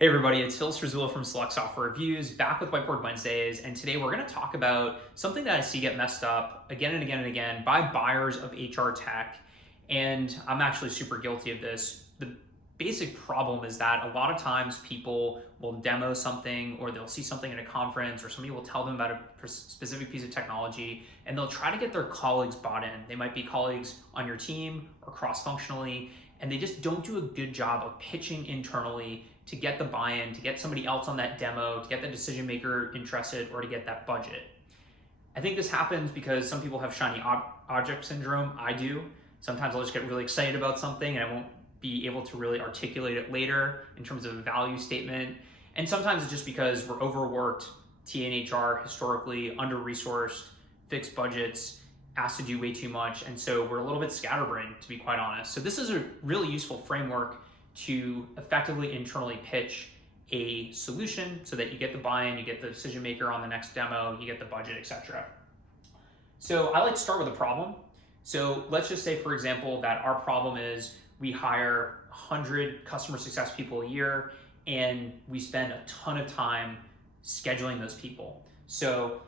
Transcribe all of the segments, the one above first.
Hey everybody, it's Phil Strazula from Select Software Reviews, back with Whiteboard Wednesdays, and today we're going to talk about something that I see get messed up again and again and again by buyers of HR tech, and I'm actually super guilty of this. The basic problem is that a lot of times people will demo something or they'll see something at a conference or somebody will tell them about a specific piece of technology and they'll try to get their colleagues bought in. They might be colleagues on your team or cross-functionally, and they just don't do a good job of pitching internally to get the buy-in, to get somebody else on that demo, to get the decision maker interested, or to get that budget. I think this happens because some people have shiny object syndrome. I do. Sometimes I'll just get really excited about something and I won't be able to really articulate it later in terms of a value statement. And sometimes it's just because we're overworked, TA and HR historically, under-resourced, fixed budgets, asked to do way too much, and so we're a little bit scatterbrained, to be quite honest. So this is a really useful framework to effectively internally pitch a solution so that you get the buy-in, you get the decision maker on the next demo, you get the budget, etc. So I like to start with a problem. So let's just say, for example, that our problem is we hire 100 customer success people a year and we spend a ton of time scheduling those people. So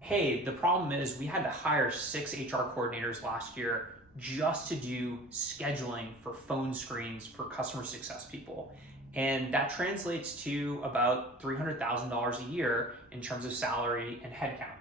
hey, the problem is we had to hire 6 HR coordinators last year just to do scheduling for phone screens for customer success people. And that translates to about $300,000 a year in terms of salary and headcount.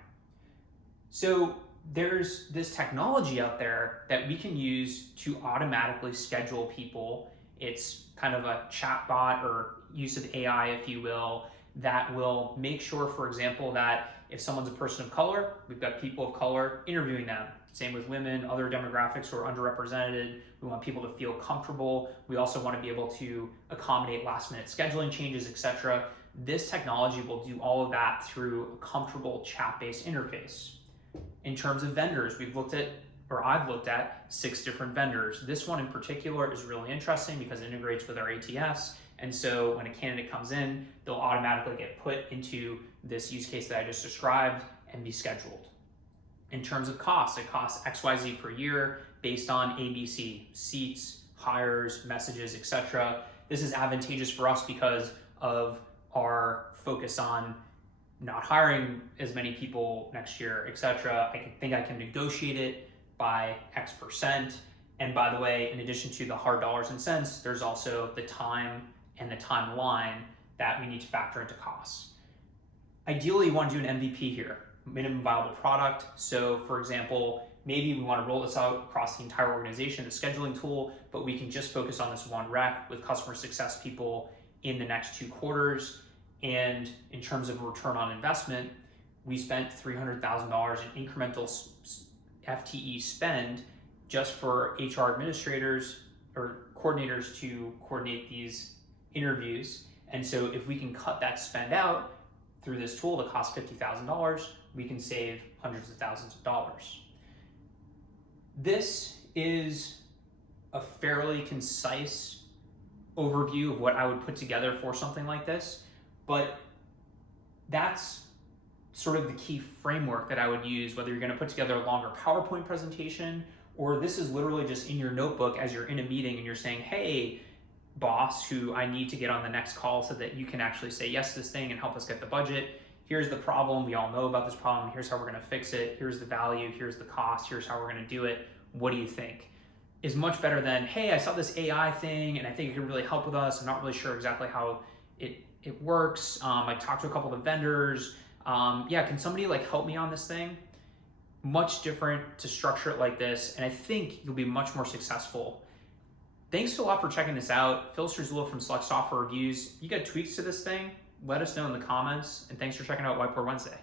So there's this technology out there that we can use to automatically schedule people. It's kind of a chat bot or use of AI, if you will, that will make sure, for example, that if someone's a person of color, we've got people of color interviewing them. Same with women, other demographics who are underrepresented. We want people to feel comfortable. We also want to be able to accommodate last minute scheduling changes, etc. This technology will do all of that through a comfortable chat-based interface. In terms of vendors, I've looked at 6 different vendors. This one in particular is really interesting because it integrates with our ATS. And so when a candidate comes in, they'll automatically get put into this use case that I just described and be scheduled. In terms of cost, it costs XYZ per year based on ABC, seats, hires, messages, etc. This is advantageous for us because of our focus on not hiring as many people next year, etc. I think I can negotiate it by X%. And by the way, in addition to the hard dollars and cents, there's also the time and the timeline that we need to factor into costs. Ideally, you want to do an MVP here, minimum viable product. So for example, maybe we want to roll this out across the entire organization, the scheduling tool, but we can just focus on this one rec with customer success people in the next 2 quarters. And in terms of return on investment, we spent $300,000 in incremental FTE spend just for HR administrators or coordinators to coordinate these interviews. And so if we can cut that spend out through this tool that costs $50,000, we can save hundreds of thousands of dollars. This is a fairly concise overview of what I would put together for something like this, but that's sort of the key framework that I would use, whether you're going to put together a longer PowerPoint presentation, or this is literally just in your notebook as you're in a meeting and you're saying, hey, boss, who I need to get on the next call so that you can actually say yes to this thing and help us get the budget. Here's the problem. We all know about this problem. Here's how we're going to fix it. Here's the value. Here's the cost. Here's how we're going to do it. What do you think? Is much better than, hey, I saw this AI thing and I think it could really help with us. I'm not really sure exactly how it works. I talked to a couple of vendors. Yeah, can somebody help me on this thing? Much different to structure it like this. And I think you'll be much more successful. Thanks a lot for checking this out. Phil Strazula from Select Software Reviews. You got tweaks to this thing? Let us know in the comments. And thanks for checking out Whiteboard Wednesday.